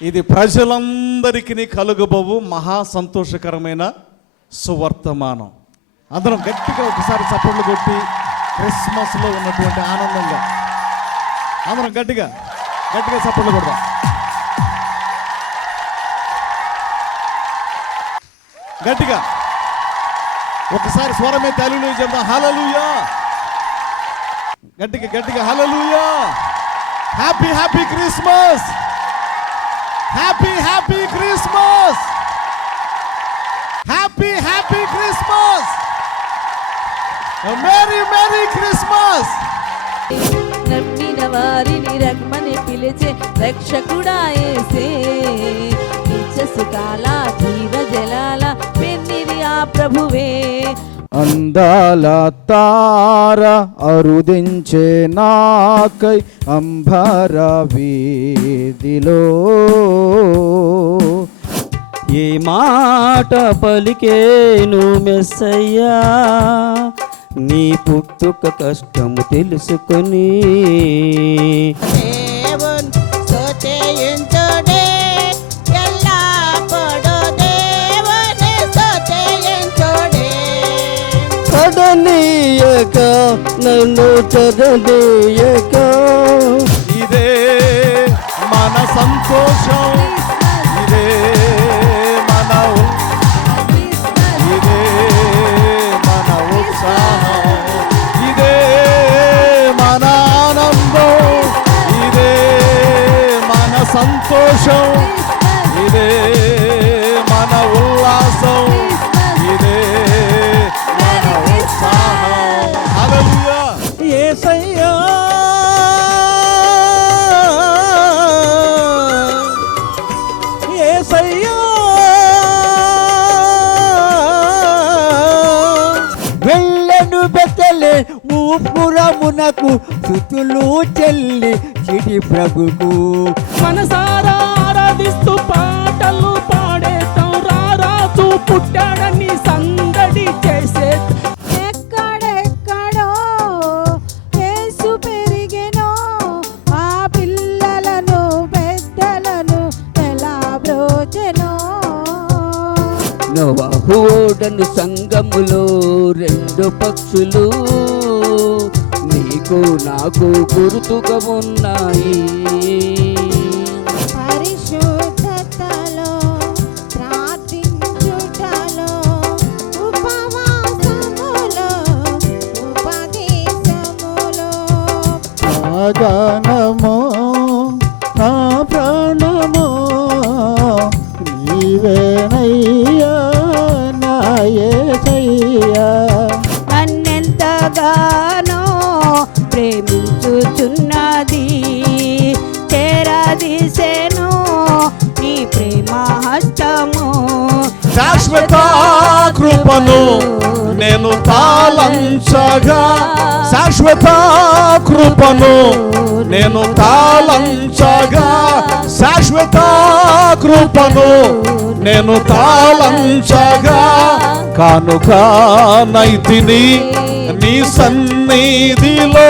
ఇది ప్రజలందరికీ కలుగబోవు మహా సంతోషకరమైన సువర్తమానం. అందరం గట్టిగా ఒకసారి చప్పట్లు కొట్టి క్రిస్మస్లో ఉన్నటువంటి ఆనందంగా అందరం గట్టిగా గట్టిగా చప్పట్లు కొడదాం. గట్టిగా ఒకసారి స్వరమే హల్లెలూయా చెప్దాం. హల్లెలూయా, గట్టిగా గట్టిగా hallelujah. Happy happy Christmas, happy happy Christmas, happy happy Christmas, merry merry Christmas. నమ్మిన వారిని రమ్మని పిలిచే రక్షకుడా యేసే, నిత్య సుఖాల జీవ జలాల పెన్నిది ఆ ప్రభువే. అందాల తార అరుదించే నాకై అంబర వీధిలో ఏ మాట పలికేను మెస్సయ్యా, నీ పుట్టుక కష్టము తెలుసుకొని. చదనీయక నన్ను చదనీయక, ఇదే మన సంతోషం, ఇదే మన ఇదే మన ఉత్సాహం, ఇదే మన ఆనందం, ఇదే మన సంతోషం, ఇదే మన ఉల్లాసం, ఇదే మన ఉత్సాహం. హల్లెలూయా. యేసయ్యా యేసయ్యా, వెళ్ళను బెతలే మూపురమునకు స్తుతులు చెల్లి చిడి ప్రభుకు. మనసారా ఆరాధిస్తూ పాటలు పాడేతాం, రారాజు పుట్టాడని సందడి చేసే. ఎక్కడెక్కడో యేసు పెరిగెనో, ఆ పిల్లలను పెద్దలను ఎలా బ్రోచెనో. నోవాహు ఓడను సంగములో రెండు పక్షులు నీకు నాకు గుర్తుగా ఉన్నాయి. పరిశుద్ధతలో ప్రార్థించుటలో ఉపవాసములో ఉపదేశములో ఆగానమో నా ప్రాణమో నీవేనయ్యా నా యేసయ్యా. నన్నెంతగానో ప్రేమించుచున్నది, చేరదీసెను నీ ప్రేమ హస్తము. శాశ్వత కృపను నేను తాళంచగా, శాశ్వత కృపను నేను తాళంచగా, శాశ్వత కృపను నేను తాళంచగా, కానుక నైతిని నీ సన్నిధిలో.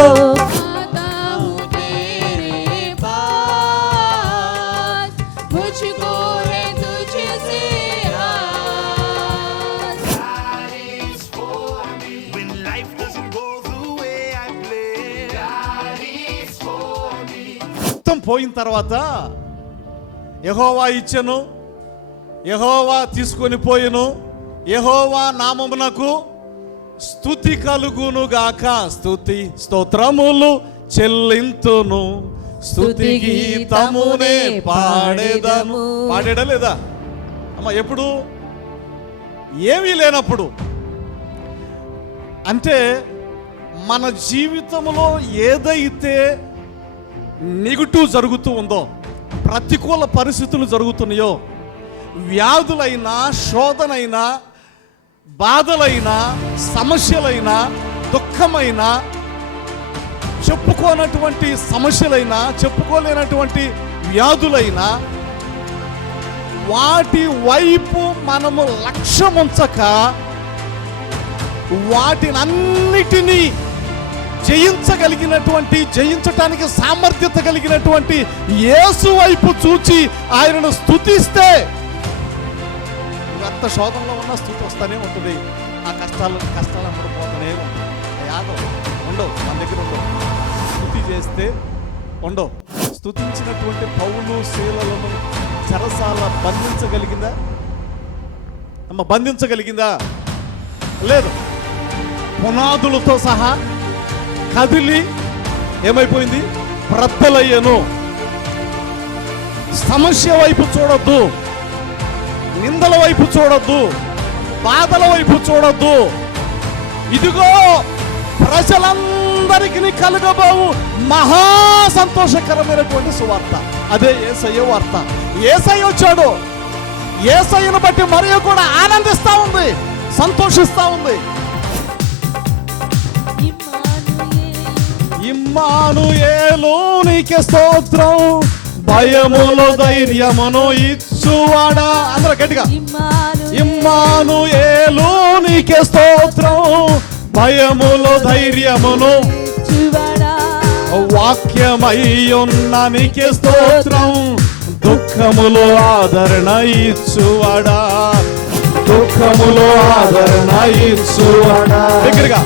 మొత్తం పోయిన తర్వాత యెహోవా ఇచ్చెను, యెహోవా తీసుకొని పోయెను, యెహోవా నామమునకు స్తుతి కలుగును గాక, స్తుతి స్తోత్రములు చెల్లింతును, స్తుతి గీతమునే పాడేదను. పాడేడా లేదా అమ్మ? ఎప్పుడు? ఏమీ లేనప్పుడు. అంటే మన జీవితంలో ఏదైతే నెగటివ్ జరుగుతూ ఉందో, ప్రతికూల పరిస్థితులు జరుగుతున్నాయో, వ్యాధులైనా శోధనైనా బాధలైనా సమస్యలైనా దుఃఖమైనా చెప్పుకోనటువంటి సమస్యలైనా చెప్పుకోలేనటువంటి వ్యాధులైనా వాటి వైపు మనము లక్ష్యం ఉంచక వాటినన్నిటినీ జయించటానికి సామర్థ్యత కలిగినటువంటి యేసు వైపు చూచి ఆయనను స్తుతిస్తే ఎంత శోధనలో ఉన్న స్తుతి వస్తూనే ఉంటుంది. ఆ కష్టాలు అమ్మడు పోతూనే ఉంటుంది. యాగం ఉండవు, మన దగ్గర ఉండవు. స్తుతి చేస్తే ఉండవు. స్తుతించినటువంటి పౌలు శీలలను చెరసాల బంధించగలిగిందా? బంధించగలిగిందా? లేదు. పునాదులతో సహా కదిలి ఏమైపోయింది? ప్రద్దలయ్యను. సమస్య వైపు చూడొద్దు, నిందల వైపు చూడొద్దు, బాధల వైపు చూడొద్దు. ఇదిగో ప్రజలందరికీ కలుగబోవు మహా సంతోషకరమైనటువంటి సువార్త. అదే యేసయ్య వార్త. యేసయ్య వచ్చాడు. యేసయ్యను బట్టి మరియు కూడా ఆనందిస్తా ఉంది, సంతోషిస్తా ఉంది. ఇమ్మానుయేలు నీకే స్తోత్రం, భయములో ధైర్యమును ఇచ్చువాడా. అందరూ గట్టిగా ఇమ్మానుయేలు నీకే స్తోత్రం, భయములో ధైర్యమును వాక్యమై ఉన్న నీకే స్తోత్రం, దుఃఖములో ఆదరణ ఇచ్చువాడా. దుఃఖములో ఆదరణ ఇచ్చువాడా. దగ్గరగా